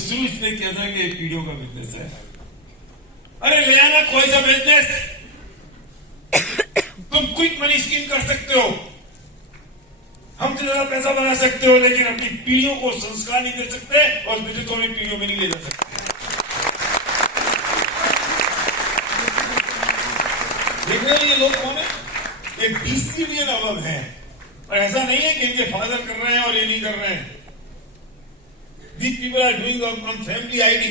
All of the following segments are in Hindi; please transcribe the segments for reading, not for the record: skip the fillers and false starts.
शुरू इसने किया था कि पीढ़ियों का बिजनेस है। अरे ले आना कोई सा बिजनेस, तुम क्विक मनी स्कीम कर सकते हो, हमसे ज्यादा पैसा बना सकते हो, लेकिन अपनी पीढ़ियों को संस्कार नहीं दे सकते और बिजनेस को अपनी पीढ़ियों में नहीं ले जा सकते। देख रहे हैं ये लोग कौन है? ये 20 मिलियन अरब है, और ऐसा नहीं है कि इनके फादर कर रहे हैं और ये नहीं कर रहे हैं। These people are doing on family ID।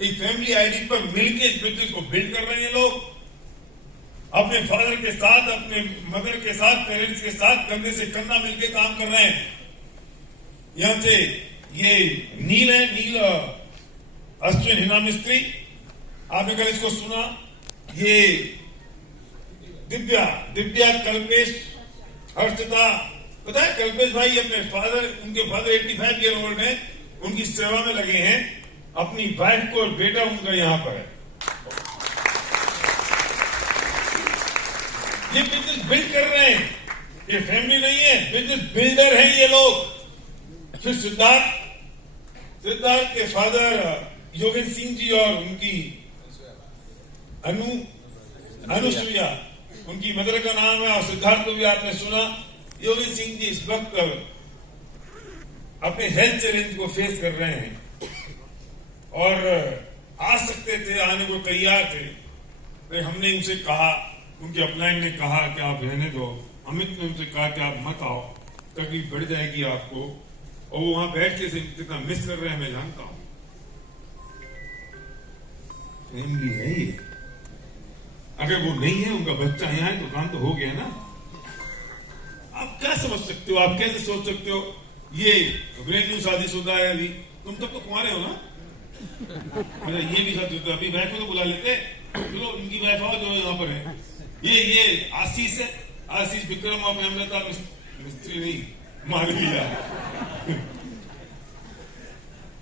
एक फैमिली आईडी पर मिलकर इस बिजनेस को बिल्ड कर रहे हैं लोग, अपने फादर के साथ, अपने मदर के साथ, पेरेंट्स के साथ कंधे से कंधा मिलकर काम कर रहे हैं। यहां से ये नील है, नील अश्विन हिना मिस्त्री, आपने कल इसको सुना। ये दिव्या कल्पेश हर्षिता, पता है कल्पेश भाई अपने फादर, उनके फादर 85 ईयर ओल्ड है, उनकी सेवा में लगे हैं, अपनी वाइफ को और बेटा उनका यहां पर है। ये बिजनेस बिल्ड कर रहे हैं, ये फैमिली नहीं है, बिजनेस बिल्डर हैं ये लोग। फिर सिद्धार्थ के फादर योगेंद्र सिंह जी और उनकी अनुसुईया, उनकी मदर का नाम है, और सिद्धार्थ को भी आपने सुना। योगेंद्र सिंह जी इस वक्त अपने हेल्थ चैलेंज को फेस कर रहे हैं और आ सकते थे, आने को तैयार थे, तो हमने उनसे कहा, उनके अपलाइन ने कहा कि आप रहने दो। अमित ने उनसे कहा कि आप मत आओ, तकलीफ बढ़ जाएगी आपको, और वो वहां बैठ के कितना मिस कर रहे हैं मैं जानता हूं। फैमिली है ये, अगर वो नहीं है, उनका बच्चा यहाँ है, तो काम तो हो गया ना। आप क्या समझ सकते हो, आप कैसे सोच सकते हो? ये ब्रेन न्यू शादीशुदा है अभी, तुम तब तो कुंवारे हो ना, ये भी शादीशुदा, अभी वाइफ को तो बुला लेते, चलो इनकी वाइफ आओ जो यहाँ पर है। ये आशीष है, आशीष विक्रम और अमृता मिस्त्री नहीं, मालविया,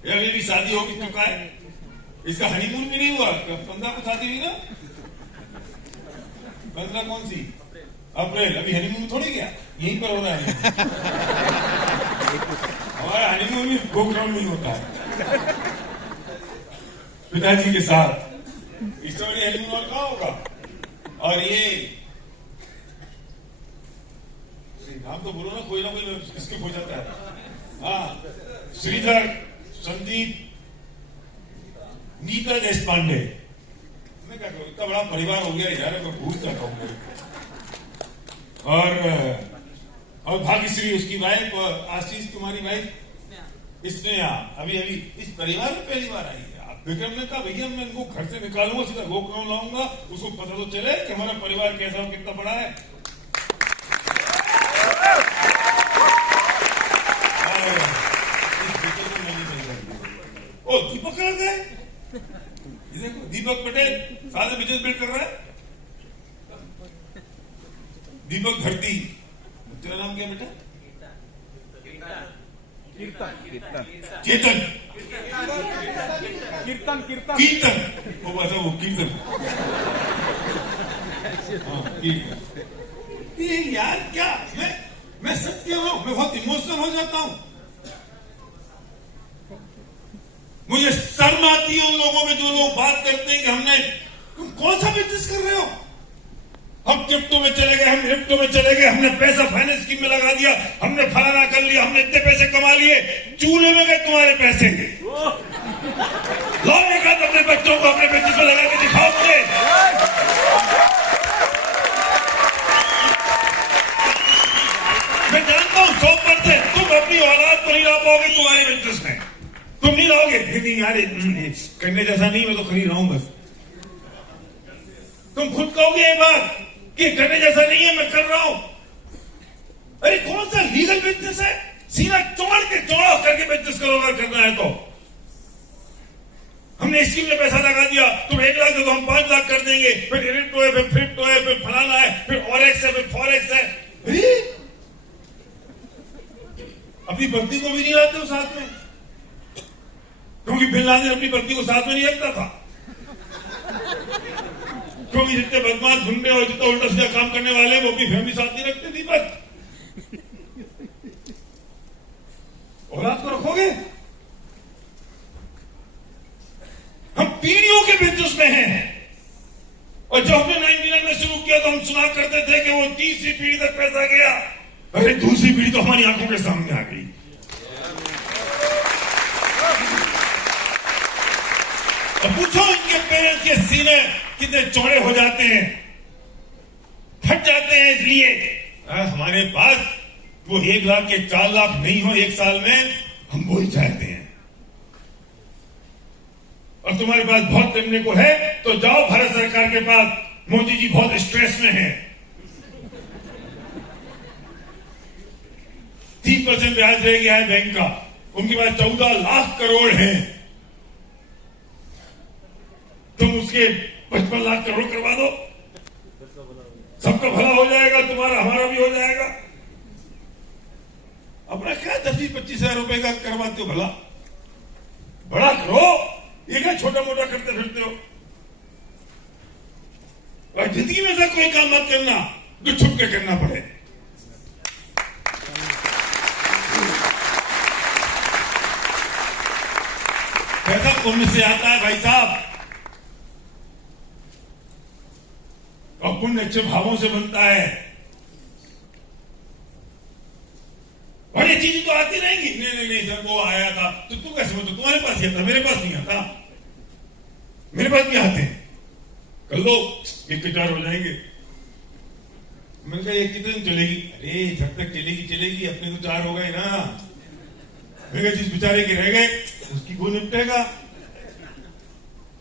अभी भी शादी हो चुका है, इसका हनीमून भी नहीं हुआ। 15 को शादी हुई ना, 15 कौन सी अप्रैल, अभी हनीमून थोड़ी गया, यहीं पर हो रहा है। हमारा हनीमून भी गोग्राउंड में होता है, पिताजी के साथ। इससे बड़ी हनीमून और कहाँ होगा? और ये नाम तो बोलो ना, कोई स्किप हो जाता है। हाँ, श्रीधर, संदीप, नीता देशपांडे, मैं क्या कहूँ, इतना बड़ा परिवार हो गया यार, मैं भूल जाता हूँ। और भाग्यश्री उसकी वाइफ, आशीष तुम्हारी वाइफ, इसने अभी इस परिवार में पहली बार आई है। विक्रम ने कहा भैया मैं इनको घर से निकालूंगा, सीधा गोकराउंड लाऊंगा, उसको पता तो चले कि हमारा परिवार कैसा और कितना बड़ा है। ओ दीपक कर गए, देखो दीपक पटेल सारे बिजनेस बिल्ड कर रहा है। दीपक धरती, तेरा नाम क्या बेटा? कीर्तन, वो बता, वो कीर्तन, ये यार क्या, मैं सच कह रहा हूं, मैं बहुत इमोशनल हो जाता हूं। मुझे शर्म आती है उन लोगों में जो लोग बात करते हैं कि हमने, तुम कौन सा बिजनेस कर रहे हो? हम क्रिप्टो में चले गए, हम क्रिप्टो में चले गए, हमने पैसा फाइनेंस स्कीम में लगा दिया, हमने फलाना कर लिया, हमने इतने पैसे कमा लिए। चूल्हे में गए तुम्हारे पैसे, लाओ एक हाथ अपने बच्चों को अपने बिजनेस में लगा के दिखाओ मुझे। मैं जानता हूं 100% तुम अपनी औलाद को नहीं ला पाओगे तुम्हारे बिजनेस में, तुम नहीं लाओगे। नहीं यार करने जैसा नहीं, मैं तो खरीद रहा हूं बस। तुम खुद कहोगे ये बात कि करने जैसा नहीं है, मैं कर रहा हूं। अरे कौन सा लीगल बिजनेस है? सीना तोड़ के चौड़ा करके बिजनेस करो अगर करना है तो। हमने स्कीम में पैसा लगा दिया, तुम 1 लाख दे दो, हम 5 लाख कर देंगे, फिर क्रिप्टो है, फिर क्रिप्टो है, फिर फलाना है, फिर ऑरेक्स है, फिर फॉरेक्स है। अपनी पत्नी को भी नहीं लाते हो साथ में, क्योंकि बिन लादेन अपनी पत्नी को साथ में नहीं रखता था। क्योंकि जितने बदमाश गुंडे और जितना उल्टा सीधा काम करने वाले हैं वो अपनी फैमिली साथ नहीं रखते। दीपक औलाद को रखोगे? बिजनेस में हैं। और जब हमने 99 में शुरू किया तो हम सुना करते थे कि वो तीसरी पीढ़ी तक पैसा गया। अरे दूसरी पीढ़ी तो हमारी आंखों के सामने आ गई। अब पूछो इनके पेरेंट्स के सीने कितने चौड़े हो जाते हैं, फट जाते हैं। इसलिए हमारे पास वो 1 लाख के 4 लाख नहीं हो एक साल में, हम वो ही चाहते हैं। और तुम्हारे पास बहुत करने को है तो जाओ भारत सरकार के पास, मोदी जी बहुत स्ट्रेस में हैं। 3% ब्याज रह गया है बैंक का, उनके पास 14 लाख करोड़ है। तुम उसके 55 लाख करोड़ करवा दो, सबका भला हो जाएगा, तुम्हारा हमारा भी हो जाएगा। अपना क्या 10-25 हजार रुपए का करवाते हो, भला बड़ा करो, ये क्या छोटा मोटा करते फिरते हो। और जिंदगी में ऐसा कोई काम मत करना जो छुप के करना पड़े। पैसा पुण्य से आता है भाई साहब, और पुण्य अच्छे भावों से बनता है। और ये चीज तो आती रहेंगी। नहीं सर वो आया था तो तू कैसे बोलते, तुम्हारे पास ही आता, मेरे पास नहीं आता। मेरे पास भी आते हैं, कल लो 1-4 हो जाएंगे। मैंने कहा ये कितने दिन चलेगी? अरे जब तक चलेगी, अपने तो 4 हो गए ना। मैंने कहा जिस बेचारे के रह गए उसकी कौन निपटेगा?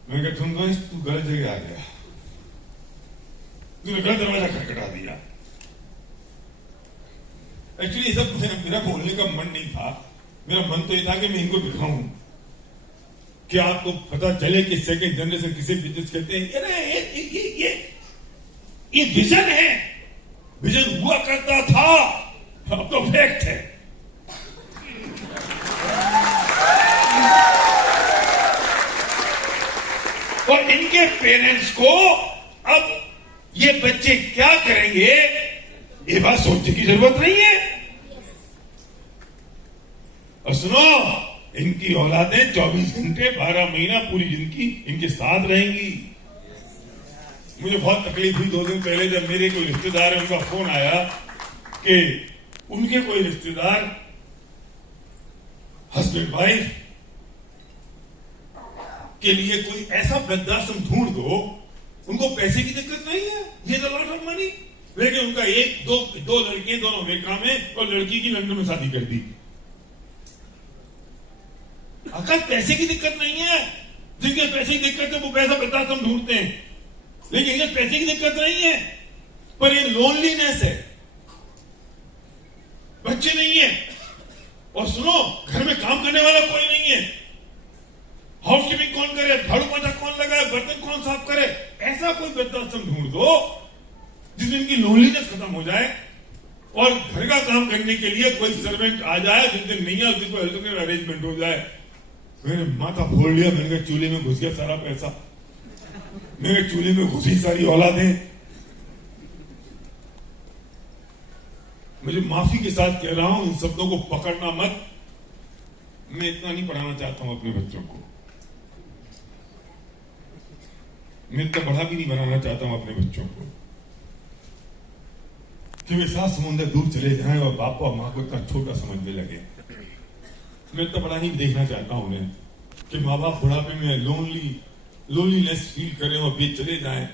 मैंने कहा तुम तो तू गलत जगह आ गया, तूने गलत दरवाजा खटखटा दिया। एक्चुअली सब मेरा बोलने का मन नहीं था, मेरा मन तो ये था कि मैं इनको दिखाऊं कि आपको पता चले कि सेकंड जनरेशन किसे बिजनेस कहते हैं। ये विजन है, विजन हुआ करता था, अब तो फैक्ट है। और इनके पेरेंट्स को अब ये बच्चे क्या करेंगे ये बात सोचने की जरूरत नहीं है। और सुनो, इनकी औलादें 24 घंटे 12 महीना पूरी जिंदगी इनके साथ रहेंगी। मुझे बहुत तकलीफ हुई 2 दिन पहले जब मेरे कोई रिश्तेदार है, उनका फोन आया कि उनके कोई रिश्तेदार हस्बैंड वाइफ के लिए कोई ऐसा वृद्धाश्रम ढूंढ दो, उनको पैसे की दिक्कत नहीं है, ये लॉट ऑफ मनी, लेकिन उनका 1-2 लड़के दोनों अमेरिका में और लड़की की लंदन में शादी कर दी। अगर पैसे की दिक्कत नहीं है, जिनके पैसे की दिक्कत है वो पैसा वृद्धाश्रम ढूंढते हैं, लेकिन ये पैसे की दिक्कत नहीं है, पर ये लोनलीनेस है, बच्चे नहीं है। और सुनो, घर में काम करने वाला कोई नहीं है, हाउसकीपिंग कौन करे, झाड़ू पोछा कौन लगाए, बर्तन कौन साफ करे। ऐसा कोई वृद्धाश्रम ढूंढ दो जिसमें इनकी लोनलीनेस खत्म हो जाए और घर का काम करने के लिए कोई सर्वेंट आ जाए, जिस दिन नहीं है उस दिन कोई अरेंजमेंट हो जाए। मैंने माथा फोड़ लिया, मैंने कहा चूल्हे में घुस गया सारा पैसा, मेरे चूल्हे में घुसी सारी औलादें। मुझे माफी के साथ कह रहा हूं, इन शब्दों को पकड़ना मत। मैं इतना नहीं पढ़ाना चाहता हूं अपने बच्चों को, मैं इतना बड़ा भी नहीं बनाना चाहता हूं अपने बच्चों को कि वे 7 समुंदर दूर चले जाएं और बाप और मां को इतना छोटा समझने लगे। मैं इतना बड़ा नहीं देखना चाहता हूं उन्हें कि माँ बाप बुढ़ापे में लोनलीनेस फील करें और वे चले जाएं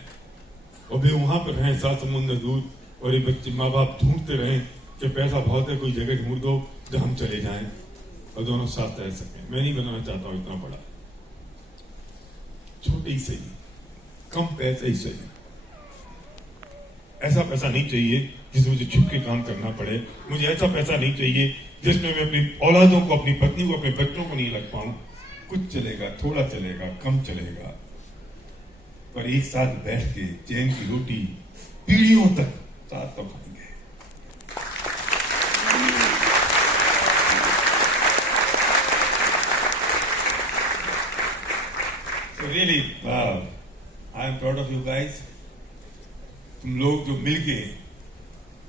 और वे वहां पर रहें 7 समुंदर दूर, और ये बच्चे माँ बाप ढूंढते रहें कि पैसा बहुत है, कोई जगह ढूंढ दो जहां हम चले जाएं और दोनों साथ रह सकें। मैं नहीं बनाना चाहता हूं इतना बड़ा, छोटे ही सही, कम पैसे ही सही। ऐसा पैसा नहीं चाहिए जिसमें मुझे छुप के काम करना पड़े, मुझे ऐसा पैसा नहीं चाहिए जिसमें मैं अपनी औलादों को, अपनी पत्नी को, अपने बच्चों को नहीं लग पाऊं। कुछ चलेगा, थोड़ा चलेगा, कम चलेगा, पर एक साथ बैठ के चैन की रोटी पीढ़ियों तक साथ पकाएंगे। So really, I am proud of you guys. तुम लोग जो मिलके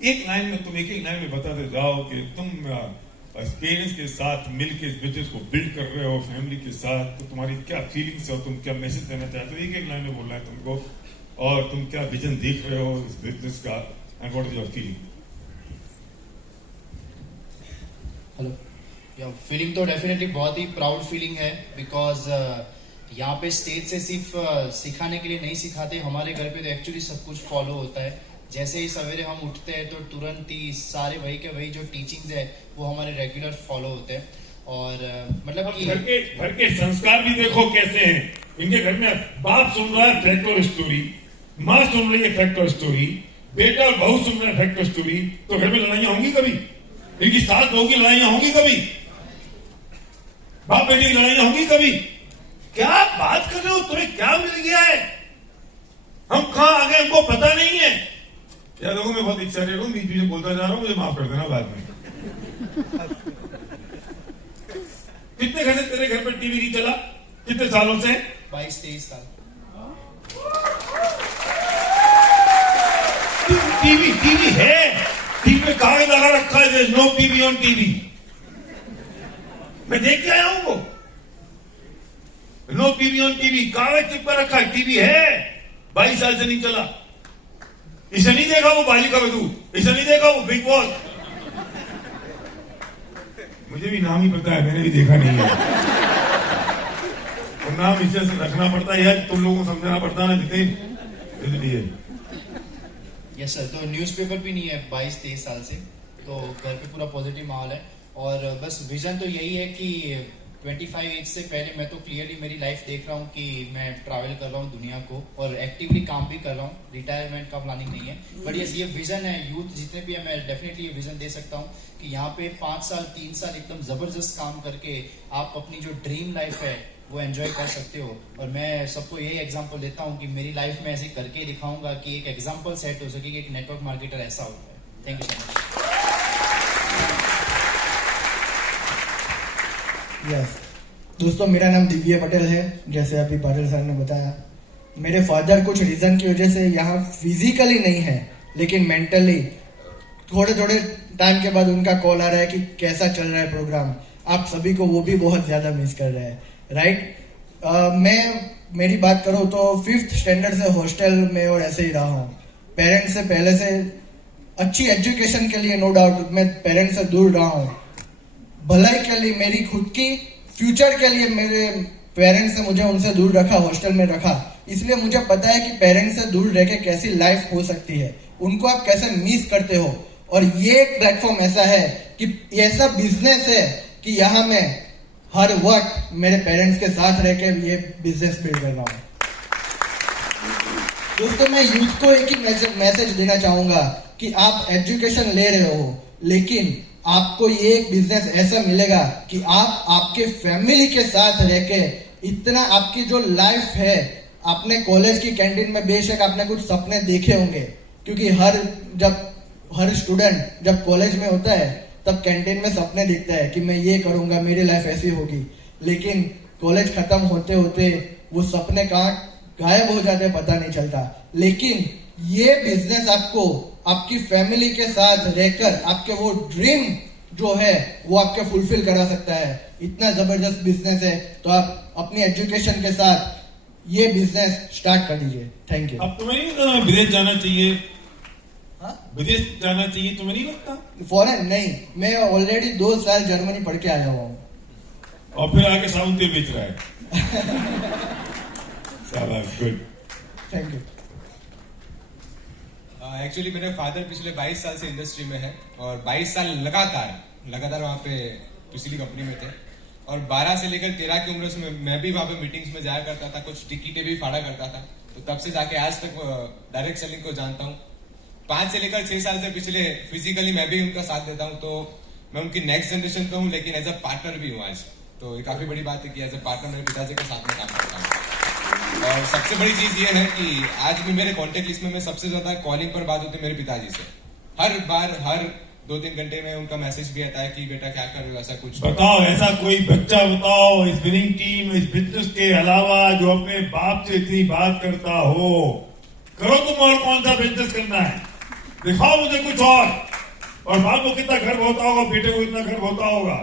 एक लाइन में बताते जाओ कि तुम पेरेंट्स के साथ मिलकर इस बिजनेस को बिल्ड कर रहे हो फैमिली के साथ, तो तुम्हारी क्या फीलिंग्स है और तुम क्या मैसेज देना चाहते हो? एक एक लाइन में बोलना है तुमको, और तुम क्या विजन देख रहे हो इस बिजनेस का, and what is your feeling? Hello, या फीलिंग तो डेफिनेटली बहुत ही प्राउड फीलिंग है, बिकॉज यहाँ पे स्टेज से सिर्फ सिखाने के लिए नहीं सिखाते, हमारे घर पे तो एक्चुअली सब कुछ फॉलो होता है। जैसे ही सवेरे हम उठते हैं तो तुरंत ही सारे वही के वही जो टीचिंग्स है वो हमारे रेगुलर फॉलो होते हैं। और मतलब कि घर के संस्कार भी देखो कैसे हैं। इनके घर में बाप सुन रहा है फैक्टर स्टोरी, माँ सुन रही है फैक्टर स्टोरी, बेटा और बहू सुन रहे हैं फैक्टर स्टोरी, तो घर में लड़ाइयां होंगी कभी? इनकी सास बहू की लड़ाइयां होंगी कभी? बाप बेटी की लड़ाइयां होंगी कभी? क्या बात कर रहे हो? तुम्हें क्या मिल गया है? हम कहां आ गए हमको पता नहीं है। यार देखो, मैं बहुत एक्साइटेड हूं, बीच बीच में बोलता जा रहा हूं, मुझे माफ कर देना बाद में। कितने घर से तेरे घर पर टीवी नहीं चला? कितने सालों से? 22-23 साल। टीवी है, टीवी में कागज लगा रखा है, नो टीवी ऑन टीवी। मैं देख के आया हूं वो, नो टीवी ऑन टीवी, कागज चिपका रखा है, टीवी है, 22 साल से नहीं चला। इसे नहीं देखा वो बालिका वधू, इसे नहीं देखा वो बिग बॉस। मुझे भी नाम ही पता है, मैंने भी देखा नहीं है। और नाम इसे रखना पड़ता है यार, तुम लोगों को समझाना पड़ता है ना जितने, इसलिए। यस सर, तो न्यूज़पेपर भी नहीं है 22-23 साल से, तो घर पे पूरा पॉजिटिव माहौल है। और बस विजन तो यही है कि 25 एज से पहले मैं तो क्लियरली मेरी लाइफ देख रहा हूँ कि मैं ट्रैवल कर रहा हूँ दुनिया को, और एक्टिवली काम भी कर रहा हूँ। रिटायरमेंट का प्लानिंग नहीं है, बट यस ये विजन है। यूथ जितने भी है, मैं डेफिनेटली ये विजन दे सकता हूँ कि यहाँ पे 5 साल 3 साल एकदम जबरदस्त काम करके आप अपनी जो ड्रीम लाइफ है वो एंजॉय कर सकते हो। और मैं सबको यही एग्जांपल देता हूँ कि मेरी लाइफ में ऐसे करके दिखाऊंगा कि एक एग्जांपल सेट हो सके कि एक नेटवर्क मार्केटर ऐसा होता है। Thank you so much. Yes दोस्तों, मेरा नाम दिव्य पटेल है, जैसे अभी पाटिल सर ने बताया। मेरे फादर कुछ रीजन की वजह से यहाँ फिजिकली नहीं है, लेकिन मेंटली थोड़े थोड़े टाइम के बाद उनका कॉल आ रहा है कि कैसा चल रहा है प्रोग्राम, आप सभी को वो भी बहुत ज्यादा मिस कर रहे हैं, राइट। मैं मेरी बात करूँ तो 5th स्टैंडर्ड से हॉस्टल में और ऐसे ही रहा हूँ। पेरेंट्स से पहले से अच्छी एजुकेशन के लिए नो डाउट मैं पेरेंट्स से दूर रहा हूँ। भलाई के लिए, मेरी खुद की फ्यूचर के लिए मेरे पेरेंट्स ने मुझे उनसे दूर रखा, हॉस्टल में रखा। इसलिए मुझे पता है कि पेरेंट्स से दूर रह के कैसी लाइफ हो सकती है, उनको आप कैसे मिस करते हो। और ये प्लेटफॉर्म ऐसा है कि ऐसा बिजनेस है कि यहाँ मैं हर वक्त मेरे पेरेंट्स के साथ रह के ये बिजनेस बिल्ड कर रहा हूँ। दोस्तों, मैं यूथ को एक ही मैसेज देना चाहूंगा कि आप एजुकेशन ले रहे हो, लेकिन आपको ये एक बिजनेस ऐसा मिलेगा कि आप आपके फैमिली के साथ रह के इतना आपकी जो लाइफ है, आपने कॉलेज की कैंटीन में बेशक आपने कुछ सपने देखे होंगे, क्योंकि हर स्टूडेंट जब कॉलेज में होता है तब कैंटीन में सपने दिखता है कि मैं ये करूंगा, मेरी लाइफ ऐसी होगी। लेकिन कॉलेज खत्म होते होते वो सपने कहाँ गायब हो जाते पता नहीं चलता। लेकिन ये बिजनेस आपको आपकी फैमिली के साथ रहकर आपके वो ड्रीम जो है वो आपके फुलफिल करा सकता है। इतना जबरदस्त बिजनेस है, तो आप अपनी एजुकेशन के साथ ये बिजनेस स्टार्ट कर दीजिए। Thank you. अब तुम्हें नहीं विदेश जाना चाहिए? विदेश जाना चाहिए तुम्हें नहीं लगता? फॉरेन नहीं, मैं ऑलरेडी 2 साल जर्मनी पढ़ के आया हुआ हूँ। और फिर आके साबुन तेल बेच रहा है। शाबाश, गुड। Thank you. एक्चुअली मेरे फादर पिछले 22 साल से इंडस्ट्री में है, और 22 साल लगातार वहाँ पे पिछली कंपनी में थे। और 12 से लेकर 13 की उम्र में मैं भी वहाँ पे मीटिंग्स में जाया करता था, कुछ टिकटें भी फाड़ा करता था। तो तब से जाके आज तक डायरेक्ट सेलिंग को जानता हूँ। 5 से लेकर 6 साल से पिछले फिजिकली मैं भी उनका साथ देता हूँ, तो मैं उनकी नेक्स्ट जनरेशन तो हूँ, लेकिन एज अ पार्टनर भी हूँ आज। तो ये काफी बड़ी बात है कि एज अ पार्टनर मेरे पिताजी के साथ में काम करता हूँ। और सबसे बड़ी चीज ये है कि आज भी मेरे कॉन्टेक्ट लिस्ट में सबसे ज्यादा कॉलिंग पर बात होती है मेरे पिताजी से। हर बार हर 2-3 घंटे में उनका मैसेज भी आता है कि बेटा क्या कर रहे हो, ऐसा कुछ बताओ। ऐसा कोई बच्चा बताओ इस विनिंग टीम, इस बिजनेस के अलावा जो अपने बाप से इतनी बात करता हो। करो तुम और कौन सा बिजनेस करना है, दिखाओ मुझे कुछ और। और बाप को कितना गर्व होता होगा, बेटे को कितना गर्व होता होगा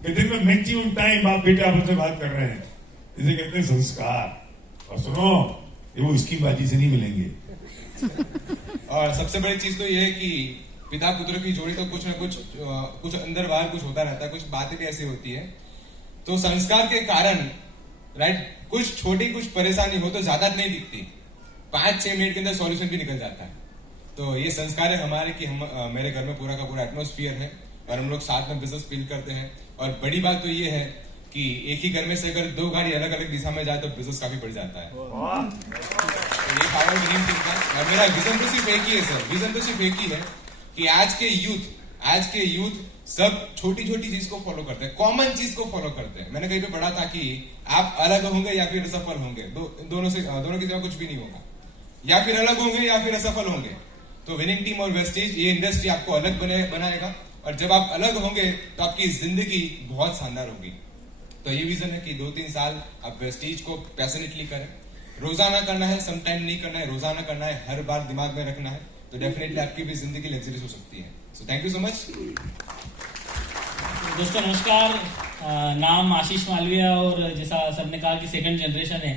कि दिन में मैक्सिमम टाइम बाप बेटे आपस में बात कर रहे हैं। इसे कहते हैं संस्कार। और सुनो, ये वो इसकी बाजी से नहीं मिलेंगे। और सबसे बड़ी चीज तो ये है कि पिता पुत्र की जोड़ी तो कुछ ना कुछ अंदर बाहर कुछ होता रहता है, कुछ बातें भी ऐसी होती है। तो संस्कार के कारण राइट, कुछ छोटी कुछ परेशानी हो तो ज्यादा नहीं दिखती, 5-6 मिनट के अंदर सॉल्यूशन भी निकल जाता है। तो ये संस्कार है हमारे कि हम मेरे घर में पूरा का पूरा एटमॉस्फेयर है और हम लोग साथ में बिजनेस फील करते हैं। और बड़ी बात तो ये है कि एक ही घर में से अगर 2 गाड़ी अलग अलग दिशा में जाए तो बिजनेस काफी बढ़ जाता है। तो ये पावर विनिंग टीम का, और मेरा विजन तो सिर्फ एक ही है सर, विजन तो सिर्फ एक ही है कि आज के यूथ सब छोटी छोटी चीज को फॉलो करते हैं, कॉमन चीज को फॉलो करते हैं। मैंने कहीं पे पढ़ा था कि आप अलग होंगे या फिर असफल होंगे, दोनों की जगह कुछ भी नहीं होगा, या फिर अलग होंगे या फिर असफल होंगे। तो विनिंग टीम और वेस्टेज ये इंडस्ट्री आपको अलग बनाएगा, और जब आप अलग होंगे तो आपकी जिंदगी बहुत शानदार होगी। तो ये विजन है कि 2-3 साल आप वेस्टेज को पैशनेटली करें, रोजाना करना है, समटाइम नहीं करना है, रोजाना करना है, हर बार दिमाग में रखना है, तो डेफिनेटली आपकी भी जिंदगी लग्जरियस हो सकती है। So thank you so much. दोस्तों नमस्कार, नाम आशीष मालविया और जैसा सबने कहा कि सेकंड जनरेशन है।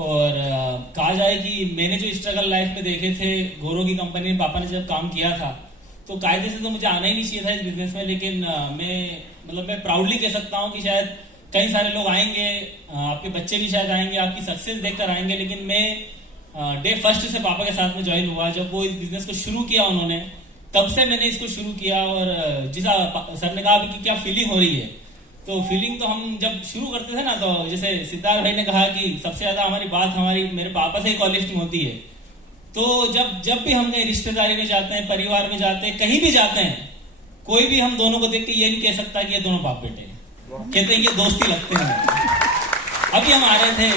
और कहा जाए कि मैंने जो स्ट्रगल लाइफ में देखे थे, गोरो की कंपनी में पापा ने जब काम किया था तो कायदे से तो मुझे आना ही नहीं चाहिए था इस बिजनेस में, लेकिन मैं प्राउडली कह सकता हूँ कि शायद कई सारे लोग आएंगे, आपके बच्चे भी शायद आएंगे, आपकी सक्सेस देखकर आएंगे, लेकिन मैं डे फर्स्ट से पापा के साथ में ज्वाइन हुआ। जब वो इस बिजनेस को शुरू किया उन्होंने, तब से मैंने इसको शुरू किया। और जिसा सर ने कहा अभी कि क्या फीलिंग हो रही है, तो फीलिंग तो हम जब शुरू करते थे ना, तो जैसे सिद्धार्थ भाई ने कहा कि सबसे ज्यादा हमारी मेरे पापा से ही कॉलिस्टिंग होती है। तो जब भी हम कहीं रिश्तेदारी में जाते हैं, परिवार में जाते हैं, कहीं भी जाते हैं, कोई भी हम दोनों को देख के ये नहीं कह सकता कि ये दोनों बाप बेटे हैं, कहते हैं ये दोस्ती लगते हैं। अभी हम आ रहे थे,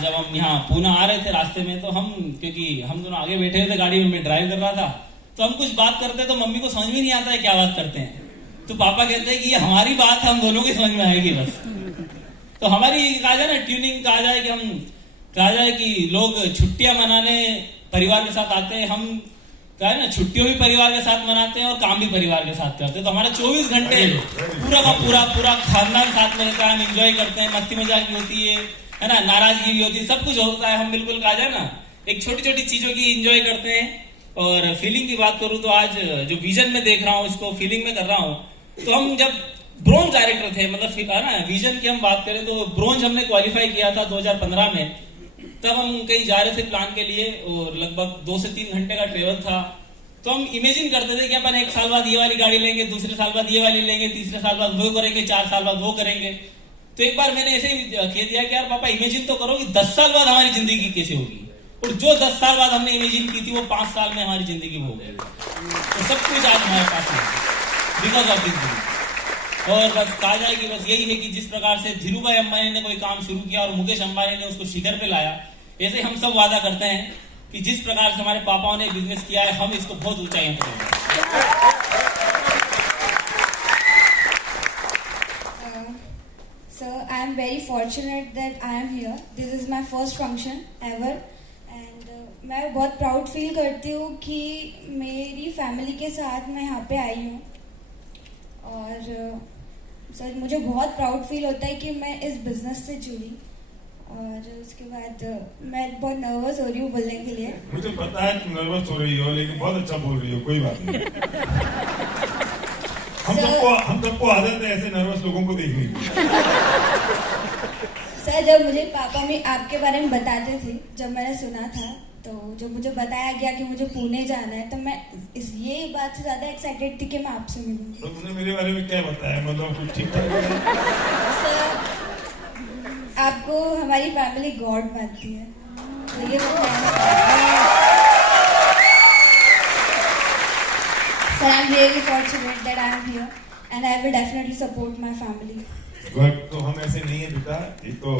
जब हम यहाँ पूना आ रहे थे रास्ते में, तो क्योंकि हम दोनों आगे बैठे हुए थे गाड़ी में, मैं ड्राइव कर रहा था, तो हम कुछ बात करते तो मम्मी को समझ में नहीं आता है क्या बात करते हैं। तो पापा कहते हैं कि ये हमारी बात हम दोनों की समझ में आएगी बस। तो हमारी कहा जाए ना ट्यूनिंग, कहा जाए कि लोग छुट्टियां मनाने परिवार के साथ आते हैं, हम कहा है ना छुट्टियों भी परिवार के साथ मनाते हैं और काम भी परिवार के साथ करते हैं। तो हमारे 24 घंटे पूरा का पूरा खानदान साथ में रहता है, हम इंजॉय करते हैं, मस्ती मजाक भी होती है ना, नाराजगी भी होती है, सब कुछ होता है। हम बिल्कुल कहा जाए ना एक छोटी छोटी चीजों की इंजॉय करते हैं। और फीलिंग की बात करूं तो आज जो विजन में देख रहा हूं, इसको फीलिंग में कर रहा हूं। तो हम जब ब्रोंज डायरेक्टर थे, मतलब है ना, विजन की हम बात करें तो ब्रोंज हमने क्वालिफाई किया था 2015 में। तब हम कहीं जा रहे थे प्लान के लिए और लगभग 2 से 3 घंटे का ट्रेवल था। तो हम इमेजिन करते थे कि अपन 1 साल बाद ये वाली गाड़ी लेंगे, दूसरे साल बाद ये वाली लेंगे, तीसरे साल बाद वो करेंगे, 4 साल बाद वो करेंगे। तो एक बार मैंने ऐसे ही कह दिया कि यार पापा इमेजिन तो करो कि 10 साल बाद हमारी जिंदगी कैसे होगी। और जो 10 साल बाद हमने इमेजिन की थी वो 5 साल में हमारी जिंदगी में हो गई। तो सब कुछ आज हमारे पास है बिकॉज ऑफ दिस। और बस कहा जाए कि बस यही है कि जिस प्रकार से धीरू भाई अंबानी ने कोई काम शुरू किया और मुकेश अंबानी ने उसको शिखर पे लाया, ऐसे हम सब वादा करते हैं कि जिस प्रकार से हमारे पापाओं ने बिजनेस किया है, हम इसको बहुत ऊंचाइयों पर लेंगे। So I am very fortunate that I am here. This is my first function ever, and मैं बहुत प्राउड फील करती हूँ कि मेरी फैमिली के साथ मैं यहाँ पे आई हूँ। और सर मुझे बहुत प्राउड फील होता है कि मैं इस बिजनेस से जुड़ी। और उसके बाद मैं बहुत नर्वस हो रही हूँ बोलने के लिए। मुझे पता है तुम नर्वस हो रही हो, लेकिन बहुत अच्छा बोल रही हो, कोई बात नहीं। हम सबको आदत है ऐसे नर्वस लोगों को देखने की। सर जब मुझे पापा में आपके बारे में बताते थे, जब मैंने सुना था, तो जब मुझे बताया गया कि मुझे पुणे जाना है, तो मैं ये बात से ज्यादा एक्साइटेड थी कि मैं आपसे मिलूं। तो तुमने मेरे बारे में क्या बताया, मतलब कुछ ठीक ठाक है? सर आपको हमारी फैमिली गॉड मानती है, तो ये Sir, I'm really fortunate that I am here, and I will definitely support my family. Good. तो हम ऐसे नहीं है बेटा, एक तो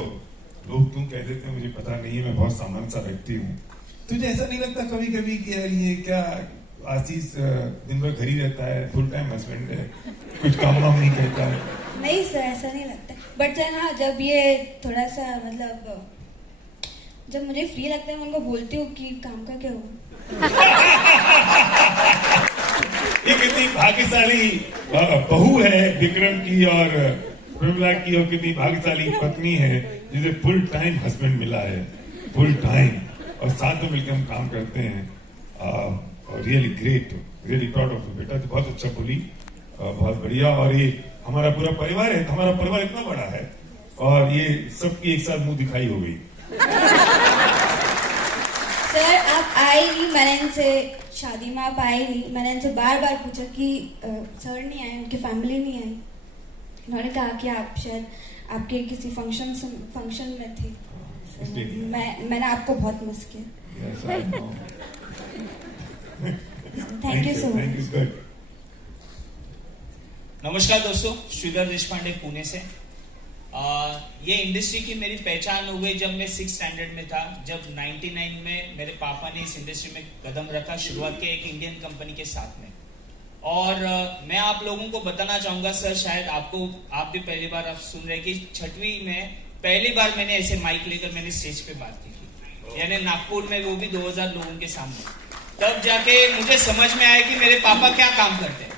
लोग क्यों कह देते हैं मुझे पता नहीं है, मैं बहुत सामान्य सा व्यक्ति हूँ। तुझे ऐसा नहीं लगता कभी कभी कि यार ये क्या आशीष दिन भर घर ही रहता है, फुल टाइम हस्बैंड है, कुछ काम वाम नहीं करता है? नहीं सर ऐसा नहीं लगता, बट सर हाँ जब ये थोड़ा सा मतलब जब मुझे फ्री लगता है मैं उनको बोलती हूँ कि काम का क्या हुआ। ये कितनी भाग्यशाली बहू है विक्रम की और प्रमिला की, और कितनी भाग्यशाली पत्नी है जिसे फुल टाइम हस्बैंड मिला है, फुल टाइम, और साथ में मिलकर हम काम करते हैं। और really great, really proud of you बेटा, तो बहुत अच्छा बोली, बहुत बढ़िया। और ये हमारा पूरा परिवार है, हमारा परिवार इतना बड़ा है और ये सबकी एक साथ मुंह दिखाई हो गई। सर आप आए नहीं, मैंने इनसे शादी में आप आए नहीं, मैंने इनसे बार बार पूछा कि सर नहीं आए, उनकी फैमिली नहीं आई। उन्होंने कहा कि आप शायद आपके किसी फंक्शन में थे। मैंने आपको बहुत मिस किया। Thank you so much. नमस्कार दोस्तों, श्रीधर देशपांडे पुणे से। ये इंडस्ट्री की मेरी पहचान हो गई जब मैं 6th स्टैंडर्ड में था, जब 99 में मेरे पापा ने इस इंडस्ट्री में कदम रखा, शुरुआत के एक इंडियन कंपनी के साथ में। और मैं आप लोगों को बताना चाहूंगा सर, शायद आप भी पहली बार आप सुन रहे कि 6वीं में पहली बार मैंने ऐसे माइक लेकर मैंने स्टेज पे बात की थी, यानी नागपुर में, वो भी 2000 लोगों के सामने। तब जाके मुझे समझ में आया कि मेरे पापा क्या काम करते हैं।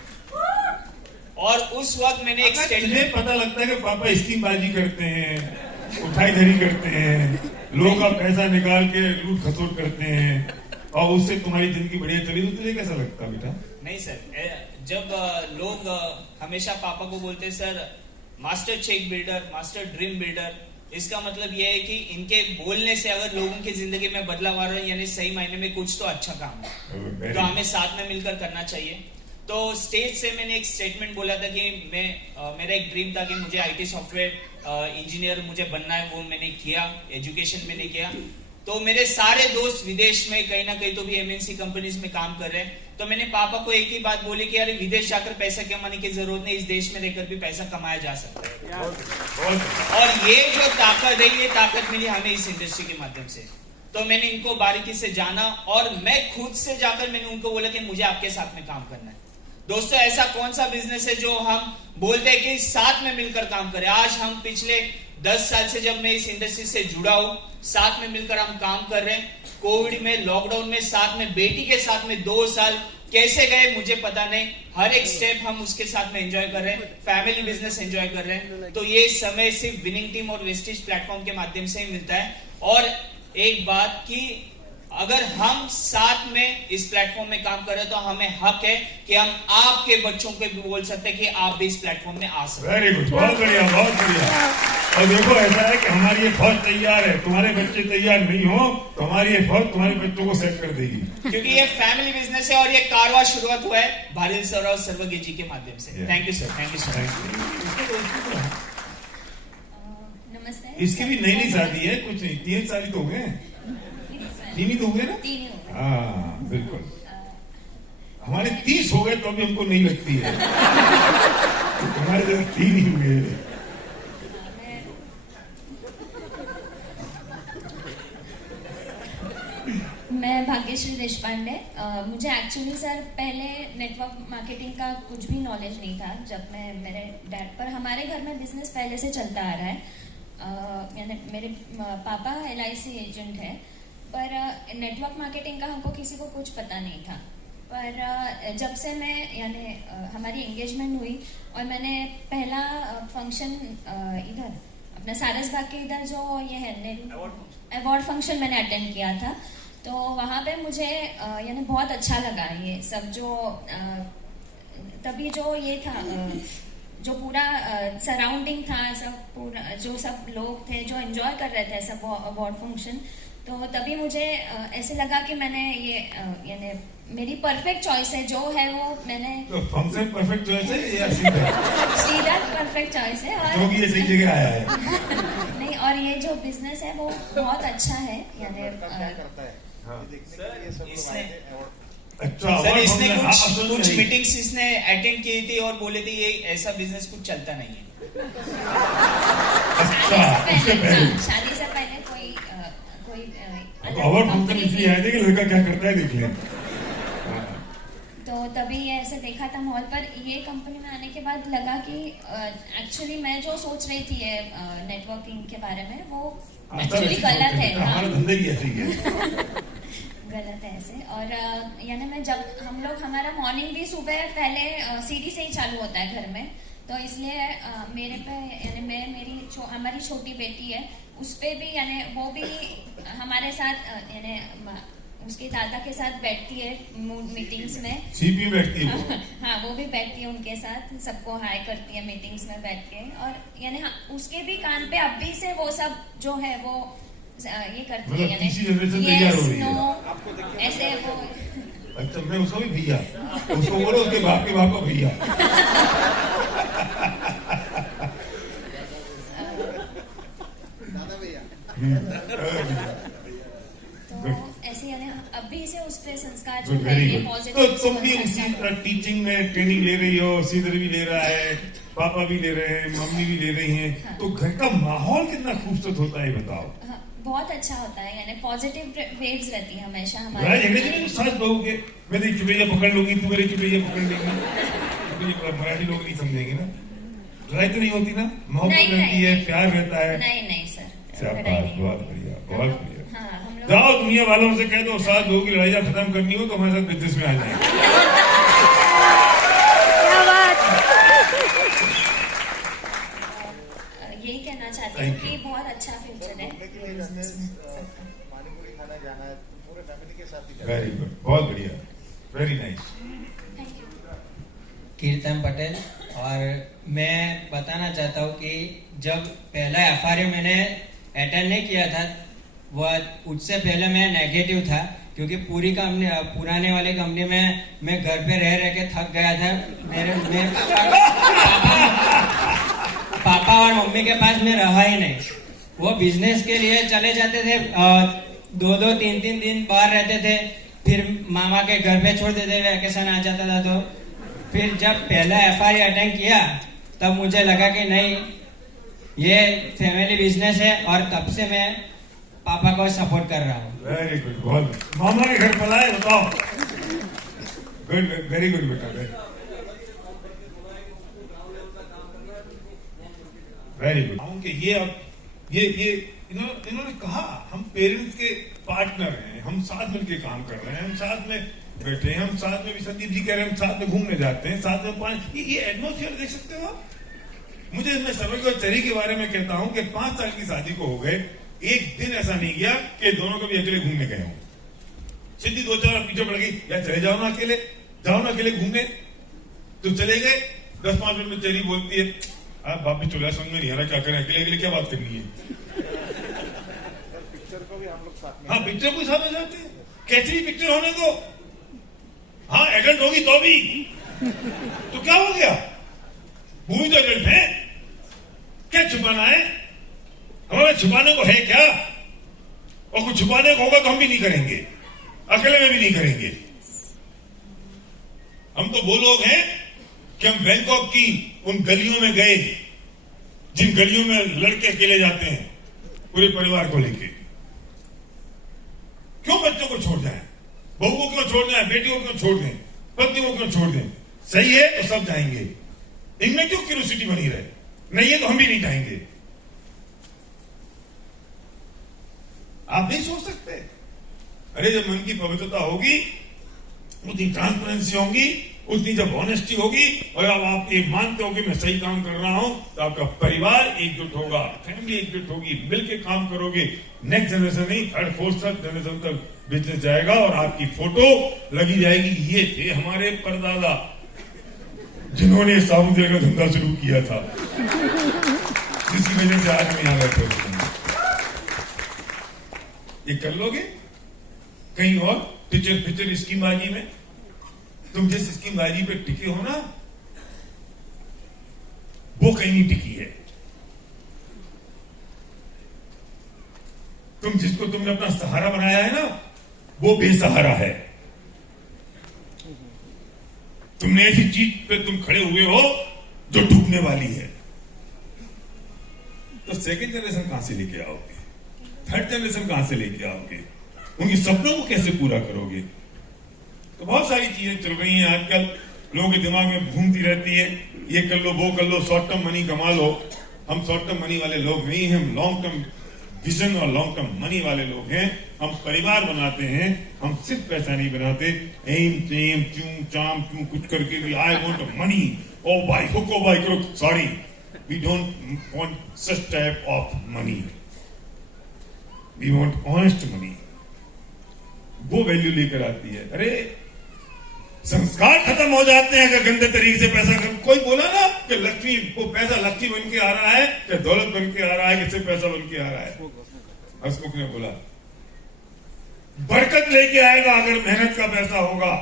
और उस वक्त मैंने एक स्टेटमेंट पता लगता है कि पापा स्कीमबाजी करते हैं, उठाई धरी करते हैं, लोगों का पैसा निकाल के लूट खसोट करते हैं, और उससे तुम्हारी जिंदगी बढ़िया चली, तो तुझे कैसा लगता बेटा? नहीं सर, जब लोग हमेशा पापा को बोलते sir master check builder, master dream builder, इसका मतलब यह है कि इनके बोलने से अगर लोगों की जिंदगी में बदलाव आ रहा है, यानी सही मायने में कुछ तो अच्छा काम है, तो हमें साथ में मिलकर करना चाहिए। तो स्टेज से मैंने एक स्टेटमेंट बोला था कि मेरा एक ड्रीम था कि मुझे IT सॉफ्टवेयर इंजीनियर मुझे बनना है, वो मैंने किया, एजुकेशन मैंने किया। तो मेरे सारे दोस्त विदेश में कहीं ना कहीं तो भी MNC कंपनीज में काम कर रहे हैं, तो मैंने पापा को एक ही बात बोली कि यार विदेश जाकर पैसा कमाने की जरूरत नहीं, इस देश में रहकर भी पैसा कमाया जा सकता है। और ये जो ताकत है, ये ताकत मिली हमें इस इंडस्ट्री के माध्यम से। तो मैंने इनको बारीकी से जाना और मैं खुद से जाकर मैंने उनको बोला कि मुझे आपके साथ में काम करना है। दोस्तों, ऐसा कौन सा बिजनेस है जो हम बोलते हैं कि साथ में मिलकर काम करें? आज हम पिछले 10 साल से जब मैं इस इंडस्ट्री से जुड़ा हूं, साथ में मिलकर हम काम कर रहे हैं। कोविड में, लॉकडाउन में, साथ में बेटी के साथ में 2 साल कैसे गए मुझे पता नहीं, हर एक स्टेप हम उसके साथ में एंजॉय कर रहे हैं, फैमिली बिजनेस एंजॉय कर रहे हैं। तो ये समय सिर्फ विनिंग टीम और वेस्टेज प्लेटफॉर्म के माध्यम से ही मिलता है। और एक बात कि अगर हम साथ में इस प्लेटफॉर्म में काम करें तो हमें हक है कि हम आपके बच्चों को भी बोल सकते हैं कि आप भी इस प्लेटफॉर्म में आ सकते हैं। वेरी गुड, बहुत बढ़िया, बहुत बढ़िया। और देखो, ऐसा है कि हमारी ये फौज तैयार है, तुम्हारे बच्चे तैयार नहीं हो तो हमारी ये फौज तुम्हारे बच्चों को सेट कर देगी, क्योंकि ये फैमिली बिजनेस है और ये कारवा शुरुआत हुआ है भारिल सर और सर्वज्ञ जी के माध्यम से। Thank you sir, thank you sir. नमस्ते। इसकी भी नई शादी है, कुछ नहीं, 3 साल ही तो हुए हैं, 3 ही तो हुए ना? 3 ही हो गए। हाँ बिल्कुल, हमारे 30 हो गए तो भी हमको नहीं लगती है, हमारे जब 3 ही हुए। मैं भाग्यश्री देशपांडे। मुझे एक्चुअली सर पहले नेटवर्क मार्केटिंग का कुछ भी नॉलेज नहीं था। जब मैं मेरे डैड पर, हमारे घर में बिजनेस पहले से चलता आ रहा है, यानी मेरे पापा LIC एजेंट है, पर नेटवर्क मार्केटिंग का हमको किसी को कुछ पता नहीं था। पर जब से मैं, यानी हमारी एंगेजमेंट हुई और मैंने पहला फंक्शन इधर अपना सारसबाग के इधर जो ये है अवार्ड फंक्शन मैंने अटेंड किया था, तो वहाँ पे मुझे यानी बहुत अच्छा लगा ये सब जो तभी जो ये था, जो पूरा सराउंडिंग था, सब पूरा जो सब लोग थे जो एंजॉय कर रहे थे सब अवार्ड फंक्शन, तो तभी मुझे ऐसे लगा कि मैंने ये यानी मेरी परफेक्ट चॉइस है जो है वो मैंने। तो फंक्शन परफेक्ट चॉइस है या सीधा? सीधा परफेक्ट चॉइस है, और जो कि ये सही जगह आया है। नहीं, और ये जो बिजनेस है वो बहुत अच्छा है, यानी अच्छा, सर इसने कुछ मीटिंग्स इसने अटेंड की थी और बोले थे ये ऐसा बिजनेस कुछ चलता नहीं है। शादी से पहले कोई अवार्ड फंक्शन इसलिए आए थे कि लड़का क्या करता है देख लें। तो तभी ये ऐसे देखा था मॉल पर। ये कंपनी में आने के बाद लगा कि एक्चुअली मैं जो सोच रही थी नेटवर्किंग के बारे में वो एक्चुअली गलत है। हमारा धंधे की ऐसी है। गलत है ऐसे। और यानी मैं जब हम लोग हमारा मॉर्निंग भी सुबह पहले सीढ़ी से ही चालू होता है घर में, तो इसलिए मेरे पे यानी मेरी हमारी छोटी बेटी है, उस पे भी यानी वो भी हमारे साथ यानी उसके दादा के साथ बैठती है मीटिंग्स में। सीपी बैठती है हाँ, वो भी बैठती है उनके साथ, सबको हाई करती है मीटिंग्स में बैठ के। और यानी उसके भी कान पे अभी से वो सब जो है वो ये करती है, यानी yes, no, ऐसे वो। अच्छा, मैं उसको भी भैया, उसको बोलो उसके बाप के बाप को भैया। तो ऐसे यानी अभी से उस पे संस्कार जो है वेरी ये गुड। पॉजिटिव। तो तुम भी उसी टीचिंग में ट्रेनिंग ले रही हो, श्रीधर भी ले रहा है, पापा भी ले रहे हैं, मम्मी भी ले रही हैं, हाँ। तो घर का माहौल कितना खूबसूरत होता है बताओ। हाँ, बहुत अच्छा होता है, यानी पॉजिटिव वेव्स रहती है हमेशा लड़ाई झगड़े हमारे। तो सास बहू के, मैं तेरी चुपैया पकड़ लूंगी, तू मेरी चुपैया पकड़ लेंगी, तो मराठी लोग नहीं समझेंगे ना। लड़ाई तो नहीं होती ना, मोहब्बत रहती है, प्यार रहता है। नहीं नहीं सर, शाबाश, लड़ाई नहीं। बहुत बढ़िया, बहुत बढ़िया। हाँ, हम लोग जाओ दुनिया वालों से कह दो सास बहू की लड़ाइयाँ खत्म करनी हो तो हमारे साथ बिजनेस में आ जाए। यही कहना चाहती हूँ कि बहुत अच्छा फ्यूचर है। पानीपुरी खाने जाना है, पूरे फैमिली के साथ ही। वेरी गुड, बहुत बढ़िया, वेरी नाइस। Thank you. कीर्तन पटेल। और मैं बताना चाहता हूँ कि जब पहला FRA मैंने अटेंड नहीं किया था, वह उससे पहले मैं नेगेटिव था, क्योंकि पूरी कंपनी पुराने वाली कंपनी में मैं घर पे रह रह के थक गया था। मेरे पापा और मम्मी के पास मैं रहा ही नहीं। वो बिजनेस के लिए चले जाते थे, 2-2, 3-3 दिन बाहर रहते थे, फिर मामा के घर पे छोड़ देते, वैकेशन आ जाता था। तो फिर जब पहला FRA अटेंड किया तब मुझे लगा कि नहीं, ये फैमिली बिजनेस है, और तब से मैं पापा को सपोर्ट कर रहा हूँ। वेरी गुड, बहुत। मामा के घर पलाए, बताओ। गुड, वेरी गुड बेटा, वेरी गुड। ये अब ये इन्होंने कहा हम पेरेंट्स के पार्टनर हैं, हम साथ मिलकर काम कर रहे हैं, हम साथ में बैठे हैं, हम साथ में भी संदीप जी कह रहे हैं हम साथ में घूमने जाते हैं, साथ में पानी, ये एटमोस्फियर देख सकते हो आप। मुझे मैं सर्वज्ञ और चरी के बारे में कहता हूं कि 5 साल की शादी को हो गए, एक दिन ऐसा नहीं गया कि दोनों कभी अकेले घूमने गए हों। सिद्धि 2-4 पीछे पड़ गई, या चले जाओ ना अकेले, जाओ ना अकेले घूमने, तो चले गए। 10-5 मिनट में चरी बोलती है, आप बाप भी चला, समझ में नहीं आ रहा क्या करें, अकेले अकेले क्या बात करनी है। पिक्चर को भी हम लोग साथ में। हाँ, पिक्चर को साथ में जाते हैं, कैसी भी पिक्चर होने दो। हाँ, एडल्ट होगी तो भी, तो क्या हो गया, मूवी तो एडल्ट है, क्या छुपाना है, हमें छुपाने को है क्या, और कुछ छुपाने को होगा तो हम भी नहीं करेंगे, अकेले में भी नहीं करेंगे। हम तो वो लोग हैं कि हम बैंकॉक की उन गलियों में गए, जिन गलियों में लड़के अकेले जाते हैं पूरे परिवार को लेके। क्यों बच्चों को छोड़ जाएं, बहू को क्यों छोड़ दें, बेटी को क्यों छोड़ दें, पत्नी को क्यों छोड़ दें। सही है तो सब जाएंगे, इनमें क्यों क्यूरियोसिटी बनी रहे, नहीं है तो हम भी नहीं जाएंगे। आप नहीं सोच सकते। अरे जब मन की पवित्रता होगी, उतनी ट्रांसपेरेंसी होगी, उतनी जब ऑनेस्टी होगी, और अब आप ये मानते हो कि मैं सही काम कर रहा हूं, तो आपका परिवार एकजुट होगा, फैमिली एकजुट होगी, मिलकर काम करोगे। नेक्स्ट जनरेशन नहीं, 3rd 4th जनरेशन तक बिजनेस जाएगा, और आपकी फोटो लगी जाएगी, ये थे हमारे परदादा जिन्होंने साबुन तेल का धंधा शुरू किया था। इसी वजह से आज मैं यहां बैठे हूं। ये कर लोगे कहीं और पिक्चर स्कीमबाजी में, तुम जिस स्कीमबाजी पे टिके हो ना, वो कहीं नहीं टिकी है। तुम जिसको तुमने अपना सहारा बनाया है ना, वो बेसहारा है। तुमने ऐसी चीज पे तुम खड़े हुए हो जो डूबने वाली है। तो सेकंड जनरेशन कहां से लेके आओगे, 3rd जनरेशन कहां से लेके आओगे, उनके सपनों को कैसे पूरा करोगे। तो बहुत सारी चीजें चल रही हैं आजकल, लोगों के दिमाग में घूमती रहती है, ये कर लो, वो कर लो, शॉर्ट टर्म मनी कमा लो। हम शॉर्ट टर्म मनी वाले लोग नहीं हैं, हम लॉन्ग टर्म विजन और लॉन्ग टर्म मनी वाले लोग हैं। हम परिवार बनाते हैं, हम सिर्फ पैसा नहीं बनाते। एम चेम चूम चाम चूम कुछ करके भी I want money, oh by hook oh by crook, sorry, we don't want such type of money, we want honest money. वो वैल्यू लेकर आती है। अरे संस्कार खत्म हो जाते हैं अगर गंदे तरीके से पैसा कोई बोला ना कि लक्ष्मी, वो पैसा लक्ष्मी बन के आ रहा है या दौलत बन के आ रहा है, किससे पैसा बन के आ रहा है? हसमुख ने बोला बरकत लेके आएगा अगर मेहनत का पैसा होगा,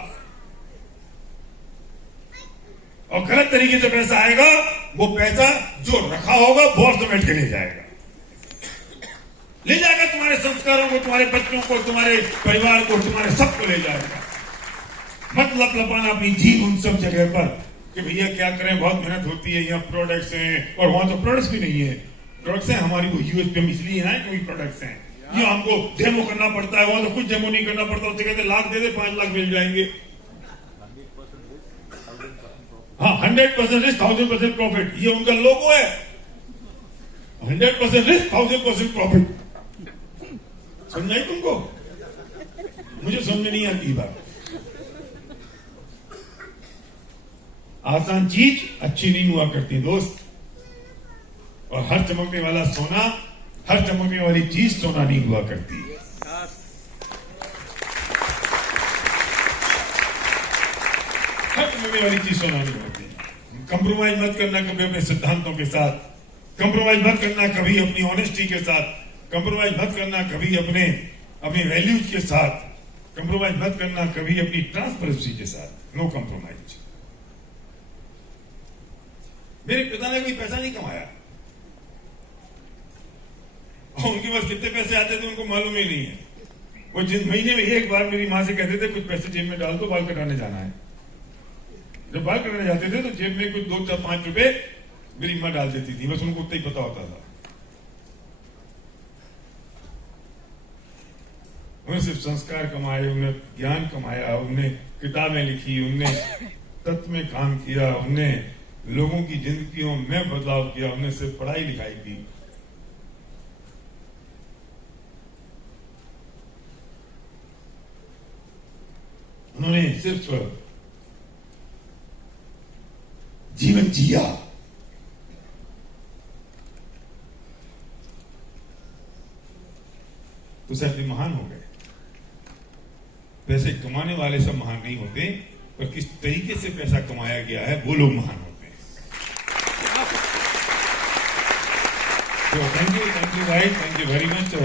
और गलत तरीके से पैसा आएगा, वो पैसा जो रखा होगा बहुत समेट के ले जाएगा, ले जाएगा तुम्हारे संस्कारों को, तुम्हारे बच्चों को, तुम्हारे परिवार को, तुम्हारे सबको ले जाएगा। मत लपलपाना अपनी जीव उन सब जगह पर कि भैया क्या करें, बहुत मेहनत होती है, यहाँ प्रोडक्ट्स हैं, और वहां तो प्रोडक्ट्स भी नहीं है। प्रोडक्ट्स हैं हमारी, वो यूएसपी हम इसलिए हैं क्योंकि प्रोडक्ट्स हैं। ये हमको डेमो करना पड़ता है, वहां तो कुछ डेमो नहीं करना पड़ता। उससे कहते लाख दे दे 5 लाख मिल जाएंगे। हाँ, 100% रिस्क 1000% प्रॉफिट, ये उनका लोगो है। 100% रिस्क 1000% प्रॉफिट। समझाई तुमको? मुझे समझ नहीं आती बात। आसान चीज अच्छी नहीं हुआ करती दोस्त, और हर चमकने वाला सोना, हर चमकने वाली चीज सोना नहीं हुआ करती। हर चमकने वाली चीज सोना नहीं होती। कंप्रोमाइज मत करना कभी अपने सिद्धांतों के साथ, कंप्रोमाइज मत करना कभी अपनी ऑनेस्टी के साथ, कंप्रोमाइज मत करना कभी अपने वैल्यूज के साथ, कंप्रोमाइज मत करना कभी अपनी ट्रांसपेरेंसी के साथ। No compromise. मेरे पिता ने कोई पैसा नहीं कमाया, और उनके पास कितने पैसे आते थे उनको मालूम ही नहीं है। वो जिस महीने में एक बार मेरी माँ से कहते थे कुछ पैसे जेब में डाल दो, बाल कटाने जाना है। जब बाल कटाने जाते थे तो जेब में कुछ 2, 4, 5 रुपए मेरी माँ डाल देती थी, बस उनको उतना ही पता होता था। उन्हें सिर्फ संस्कार कमाए, उन्हें ज्ञान कमाया, उन्हें किताबें लिखी, उन्हें तत्व में काम किया, उन्हें लोगों की जिंदगियों में बदलाव किया, उन्हें सिर्फ पढ़ाई लिखाई की। उन्होंने सिर्फ जीवन जिया। तो सब भी महान हो गए। पैसे कमाने वाले सब महान नहीं होते, पर किस तरीके से पैसा कमाया गया है वो लोग महान होते हैं। So thank you guys, thank you very much.